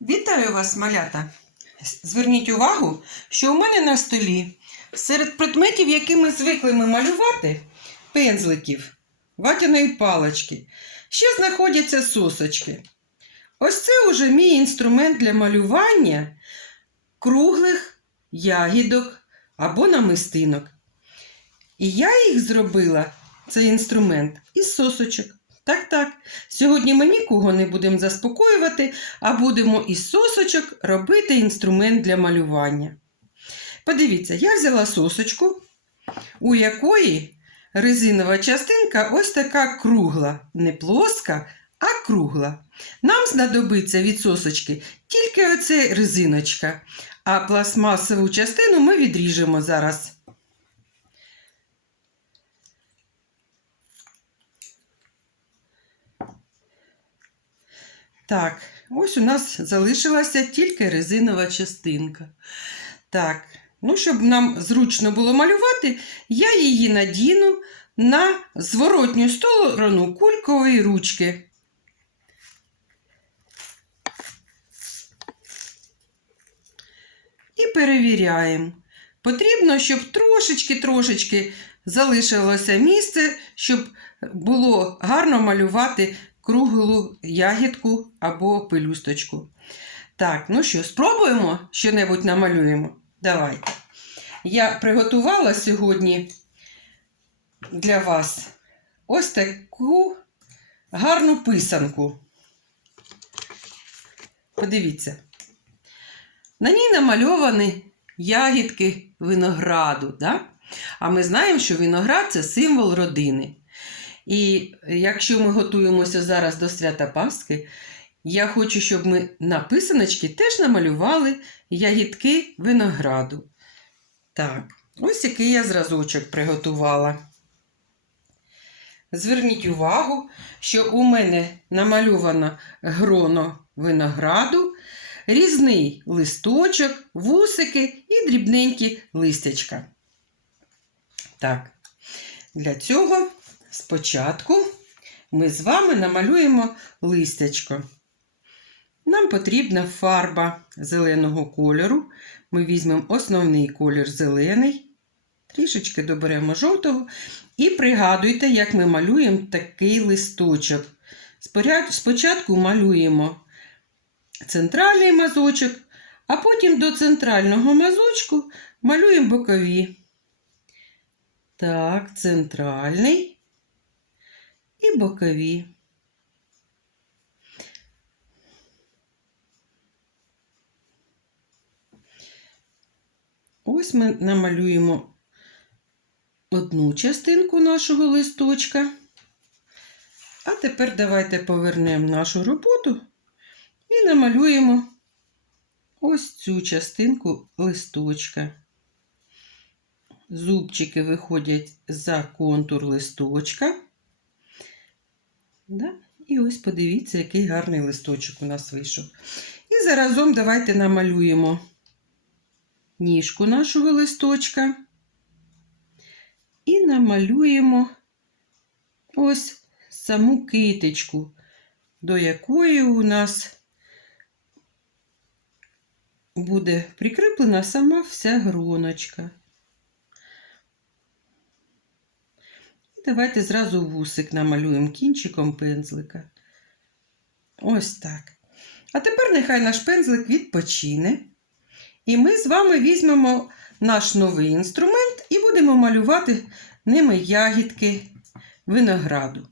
Вітаю вас, малята! Зверніть увагу, що у мене на столі серед предметів, якими звикли ми малювати, пензликів, ватяної палички, ще знаходяться сосочки. Ось це уже мій інструмент для малювання круглих ягідок або намистинок. І я їх зробила, цей інструмент, із сосочок. Так, так. Сьогодні ми нікого не будемо заспокоювати, а будемо із сосочок робити інструмент для малювання. Подивіться, я взяла сосочку, у якої резинова частинка ось така кругла, не плоска, а кругла. Нам знадобиться від сосочки тільки оце резиночка, а пластмасову частину ми відріжемо зараз. Так, ось у нас залишилася тільки резинова частинка. Так, ну, щоб нам зручно було малювати, я її надіну на зворотню сторону кулькової ручки. І перевіряємо. Потрібно, щоб трошечки-трошечки залишилося місце, щоб було гарно малювати круглу ягідку або пелюсточку. Так, ну що, спробуємо що-небудь намалюємо? Давайте. Я приготувала сьогодні для вас ось таку гарну писанку. Подивіться. На ній намальовані ягідки винограду. Да? А ми знаємо, що виноград це символ родини. І якщо ми готуємося зараз до свята Пасхи, я хочу, щоб ми на писаночки теж намалювали ягідки винограду. Так, ось який я зразочок приготувала. Зверніть увагу, що у мене намальовано гроно винограду, різний листочок, вусики і дрібненькі листячка. Так, для цього спочатку ми з вами намалюємо листячко. Нам потрібна фарба зеленого кольору. Ми візьмемо основний колір зелений, трішечки доберемо жовтого. І пригадуйте, як ми малюємо такий листочок. Спочатку малюємо центральний мазочок, а потім до центрального мазочку малюємо бокові. Так, центральний і бокові. Ось ми намалюємо одну частинку нашого листочка. А тепер давайте повернемо нашу роботу і намалюємо ось цю частинку листочка. Зубчики виходять за контур листочка. Да? І ось подивіться, який гарний листочок у нас вийшов. І заразом давайте намалюємо ніжку нашого листочка. І намалюємо ось саму китичку, до якої у нас буде прикріплена сама вся гроночка. І давайте зразу вусик намалюємо кінчиком пензлика. Ось так. А тепер нехай наш пензлик відпочине. І ми з вами візьмемо наш новий інструмент і будемо малювати ними ягідки винограду.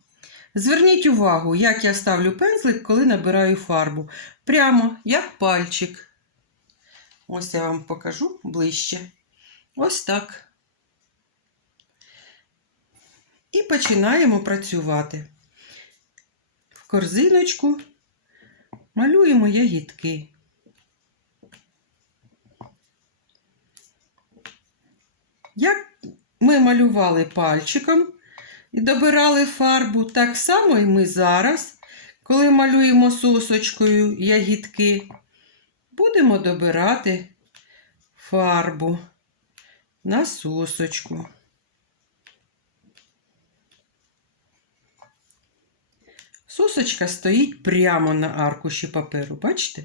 Зверніть увагу, як я ставлю пензлик, коли набираю фарбу. Прямо як пальчик. Ось я вам покажу ближче. Ось так. І починаємо працювати. В корзиночку малюємо ягідки. Як ми малювали пальчиком і добирали фарбу, так само і ми зараз, коли малюємо сосочкою ягідки, будемо добирати фарбу на сосочку. Сосочка стоїть прямо на аркуші паперу, бачите?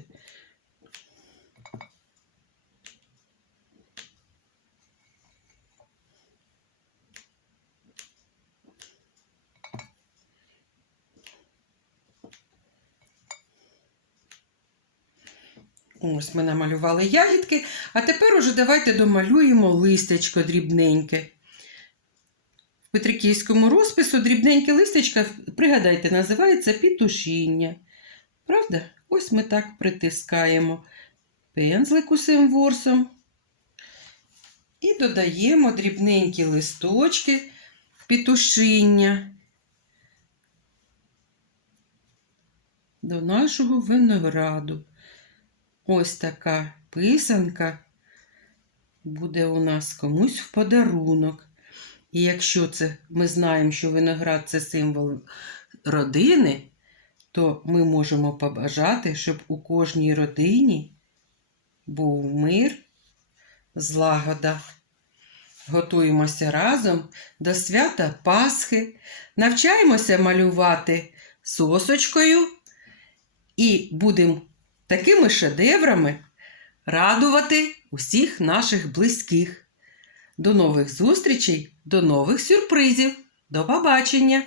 Ось ми намалювали ягідки, а тепер уже давайте домалюємо листечко дрібненьке. Петриківському розпису дрібненьке листечко, пригадайте, називається пітушіння. Правда? Ось ми так притискаємо пензлик усім ворсом і додаємо дрібненькі листочки пітушиння до нашого винограду. Ось така писанка буде у нас комусь в подарунок. І якщо це ми знаємо, що виноград це символ родини, то ми можемо побажати, щоб у кожній родині був мир, злагода. Готуємося разом до свята Пасхи, навчаємося малювати сосочкою і будемо такими шедеврами радувати усіх наших близьких. До нових зустрічей, до нових сюрпризів. До побачення!